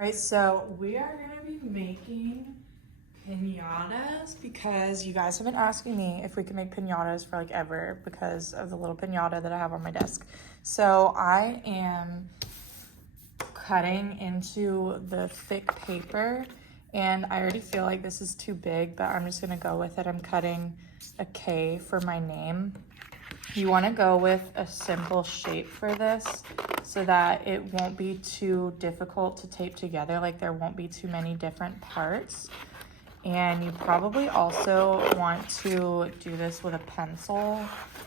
Right, so we are gonna be making piñatas because you guys have been asking me if we can make piñatas for like ever because of the little piñata that I have on my desk. So I am cutting into the thick paper and I already feel like this is too big, but I'm just gonna go with it. I'm cutting a K for my name. You wanna go with a simple shape for this so that it won't be too difficult to tape together, like there won't be too many different parts. And you probably also want to do this with a pencil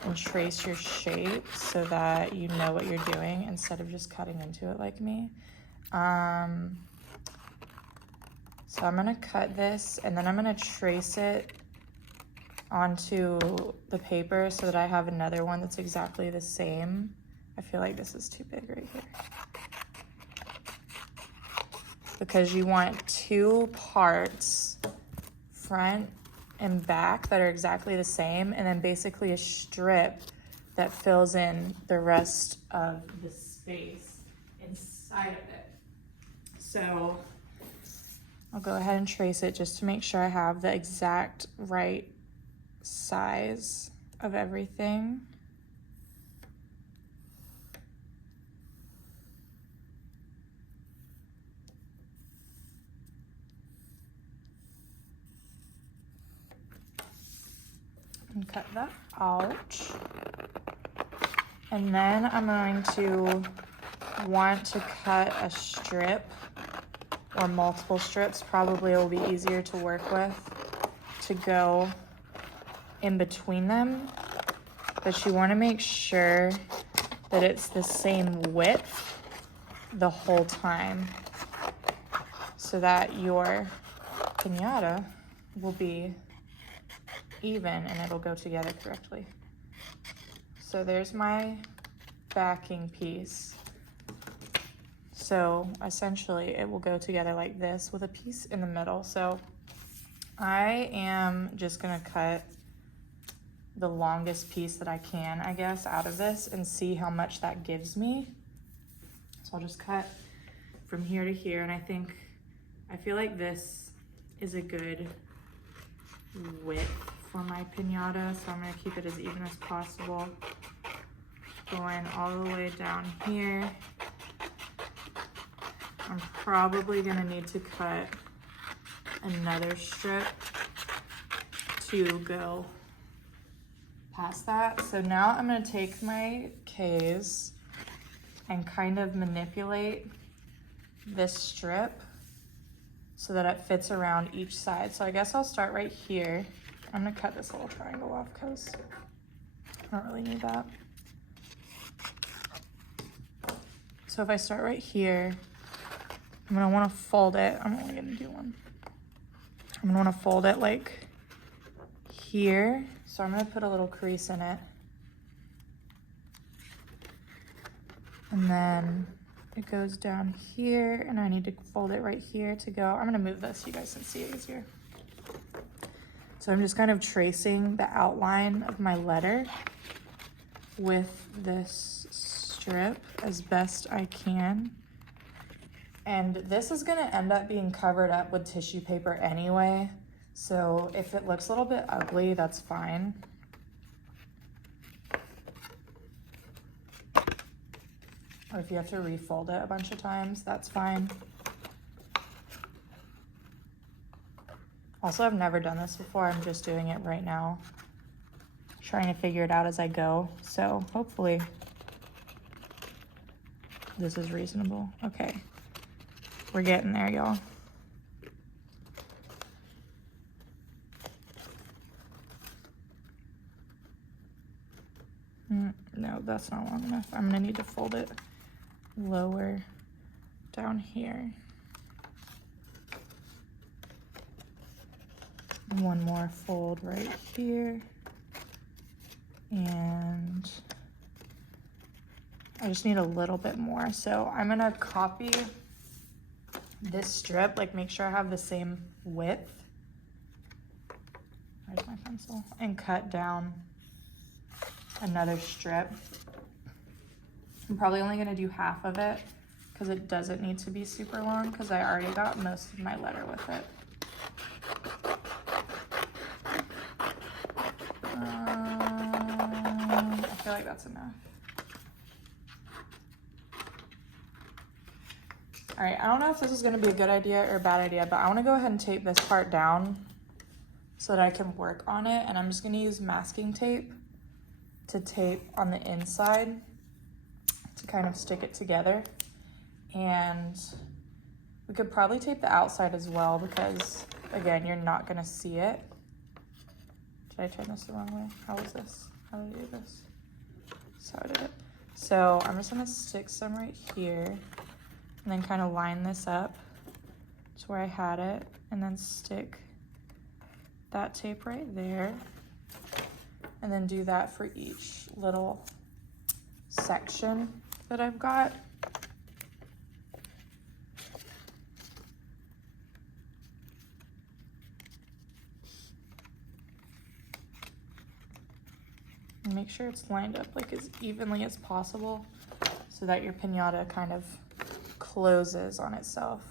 and trace your shape so that you know what you're doing instead of just cutting into it like me. So I'm gonna cut this and then I'm gonna trace it onto the paper so that I have another one that's exactly the same. I feel like this is too big right here. Because you want two parts, front and back, that are exactly the same, and then basically a strip that fills in the rest of the space inside of it. So I'll go ahead and trace it just to make sure I have the exact right size of everything. And cut that out. And then I'm going to want to cut a strip or multiple strips, probably it will be easier to work with, to go in between them. But you want to make sure that it's the same width the whole time so that your piñata will be even and it'll go together correctly. So there's my backing piece. So essentially it will go together like this with a piece in the middle. So I am just gonna cut the longest piece that I can, I guess, out of this and see how much that gives me. So I'll just cut from here to here, and I feel like this is a good width for my piñata, so I'm gonna keep it as even as possible. Going all the way down here. I'm probably gonna need to cut another strip to go past that. So now I'm gonna take my K's and kind of manipulate this strip so that it fits around each side. So I guess I'll start right here. I'm gonna cut this little triangle off because I don't really need that. So if I start right here, I'm gonna wanna fold it. I'm only gonna do one. I'm gonna wanna fold it like here. So I'm gonna put a little crease in it. And then it goes down here and I need to fold it right here to go. I'm gonna move this so you guys can see it easier. So I'm just kind of tracing the outline of my letter with this strip as best I can. And this is gonna end up being covered up with tissue paper anyway. So if it looks a little bit ugly, that's fine. Or if you have to refold it a bunch of times, that's fine. Also, I've never done this before. I'm just doing it right now. Trying to figure it out as I go. So hopefully this is reasonable. Okay, we're getting there, y'all. No, that's not long enough. I'm gonna need to fold it lower down here. One more fold right here. And I just need a little bit more. So I'm gonna copy this strip, like make sure I have the same width. Where's my pencil? And cut down another strip. I'm probably only gonna do half of it because it doesn't need to be super long because I already got most of my letter with it. I feel like that's enough. All right, I don't know if this is gonna be a good idea or a bad idea, but I wanna go ahead and tape this part down so that I can work on it. And I'm just gonna use masking tape to tape on the inside to kind of stick it together. And we could probably tape the outside as well because, again, you're not gonna see it. Did I turn this the wrong way? How was this? How did I do this? So I did it. So I'm just gonna stick some right here and then kind of line this up to where I had it, and then stick that tape right there, and then do that for each little section that I've got. And make sure it's lined up like as evenly as possible so that your piñata kind of closes on itself.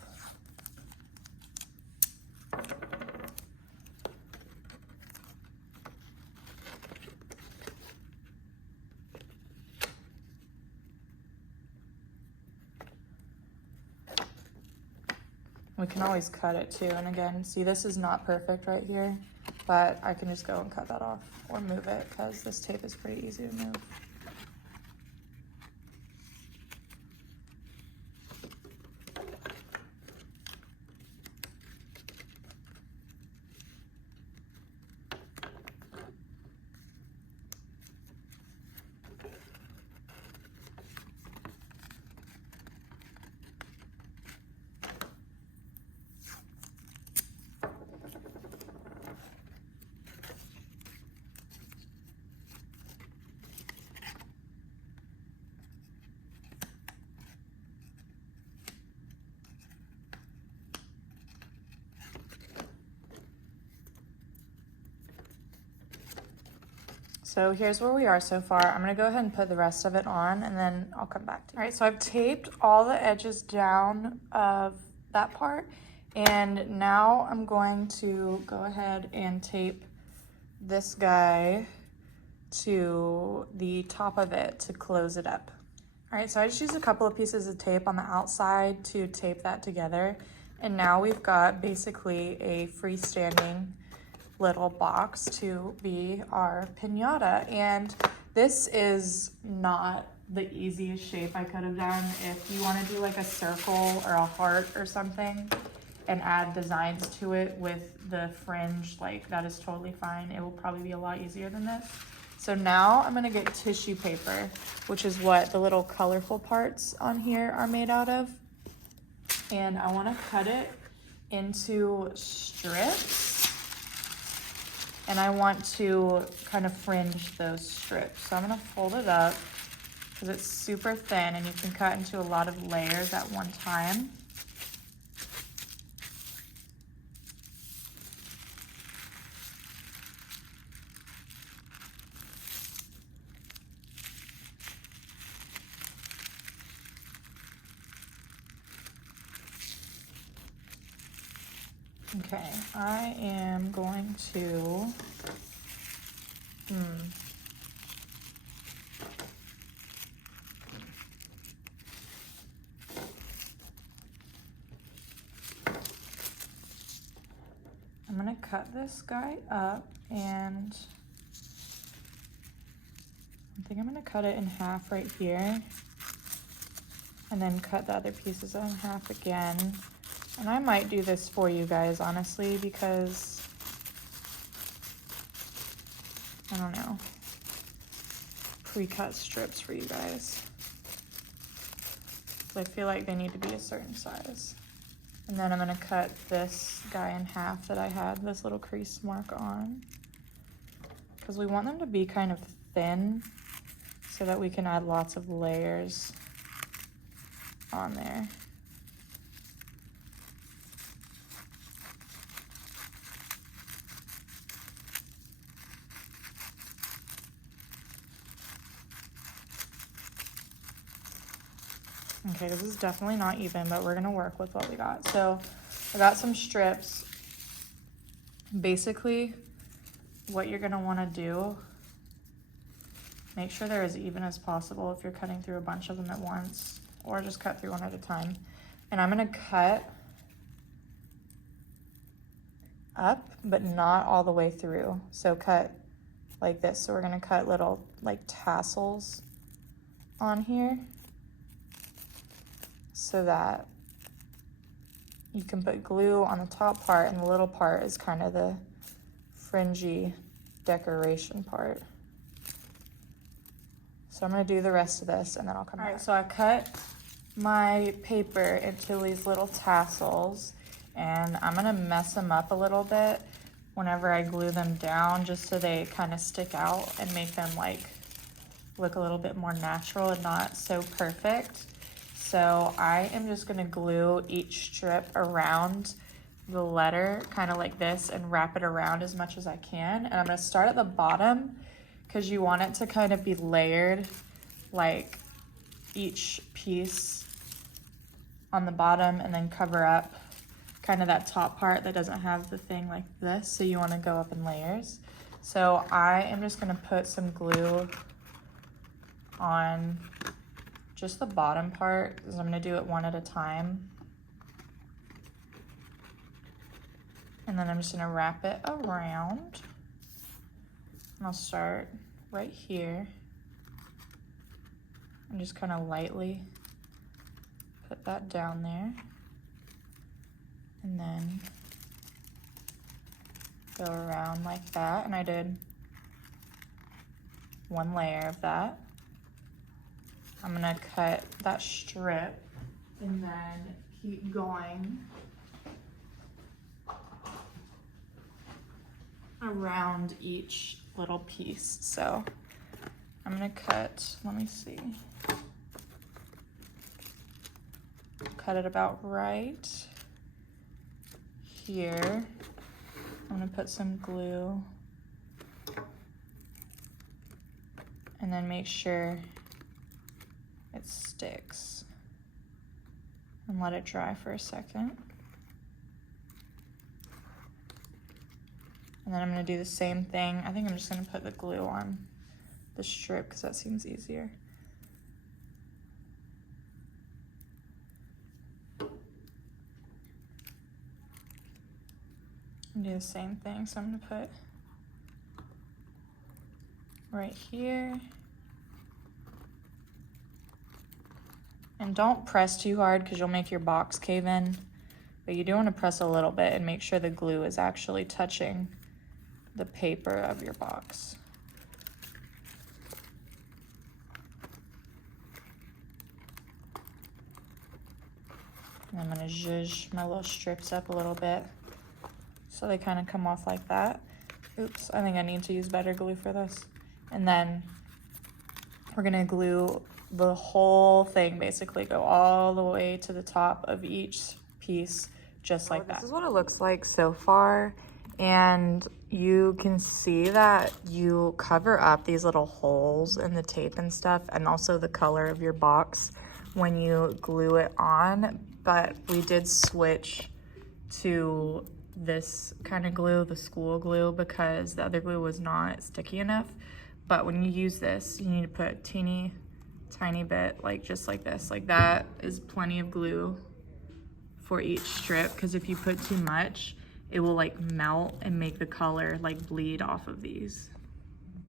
We can always cut it too, and again, see, this is not perfect right here, but I can just go and cut that off or move it because this tape is pretty easy to move. So here's where we are so far. I'm gonna go ahead and put the rest of it on and then I'll come back to you. All right, so I've taped all the edges down of that part, and now I'm going to go ahead and tape this guy to the top of it to close it up. All right, so I just used a couple of pieces of tape on the outside to tape that together, and now we've got basically a freestanding little box to be our piñata. And this is not the easiest shape I could have done. If you want to do like a circle or a heart or something and add designs to it with the fringe, like that is totally fine. It will probably be a lot easier than this. So now I'm gonna get tissue paper, which is what the little colorful parts on here are made out of. And I wanna cut it into strips. And I want to kind of fringe those strips. So I'm gonna fold it up because it's super thin and you can cut into a lot of layers at one time. Okay, I am going to, I'm gonna cut this guy up, and I think I'm gonna cut it in half right here, and then cut the other pieces in half again. And I might do this for you guys, honestly, because, I don't know, pre-cut strips for you guys. I feel like they need to be a certain size. And then I'm gonna cut this guy in half that I had this little crease mark on, because we want them to be kind of thin so that we can add lots of layers on there. Okay, Okay, this is definitely not even, but we're gonna work with what we got. So I got some strips. Basically, what you're gonna wanna do, make sure they're as even as possible if you're cutting through a bunch of them at once, or just cut through one at a time. And I'm gonna cut up, but not all the way through. So cut like this. So we're gonna cut little like tassels on here so that you can put glue on the top part, and the little part is kind of the fringy decoration part. So I'm gonna do the rest of this and then I'll come back. All right, so I cut my paper into these little tassels, and I'm gonna mess them up a little bit whenever I glue them down, just so they kind of stick out and make them like look a little bit more natural and not so perfect. So I am just gonna glue each strip around the letter kind of like this and wrap it around as much as I can. And I'm gonna start at the bottom because you want it to kind of be layered, like each piece on the bottom, and then cover up kind of that top part that doesn't have the thing like this. So you want to go up in layers. So I am just going to put some glue on just the bottom part because I'm going to do it one at a time. And then I'm just going to wrap it around. And I'll start right here and just kind of lightly put that down there. And then go around like that. And I did one layer of that. I'm gonna cut that strip and then keep going around each little piece. So I'm gonna cut, let me see, cut it about right here. I'm gonna put some glue and then make sure it sticks and let it dry for a second. And then I'm gonna do the same thing. I think I'm just gonna put the glue on the strip because that seems easier. And do the same thing. So I'm gonna put right here. And don't press too hard because you'll make your box cave in. But you do want to press a little bit and make sure the glue is actually touching the paper of your box. And I'm gonna zhuzh my little strips up a little bit so they kind of come off like that. Oops, I think I need to use better glue for this. And then we're gonna glue the whole thing, basically go all the way to the top of each piece, just like that. This is what it looks like so far. And you can see that you cover up these little holes in the tape and stuff, and also the color of your box when you glue it on. But we did switch to this kind of glue, the school glue, because the other glue was not sticky enough. But when you use this, you need to put a teeny tiny bit, like just like this. Like that is plenty of glue for each strip, because if you put too much, it will like melt and make the color like bleed off of these.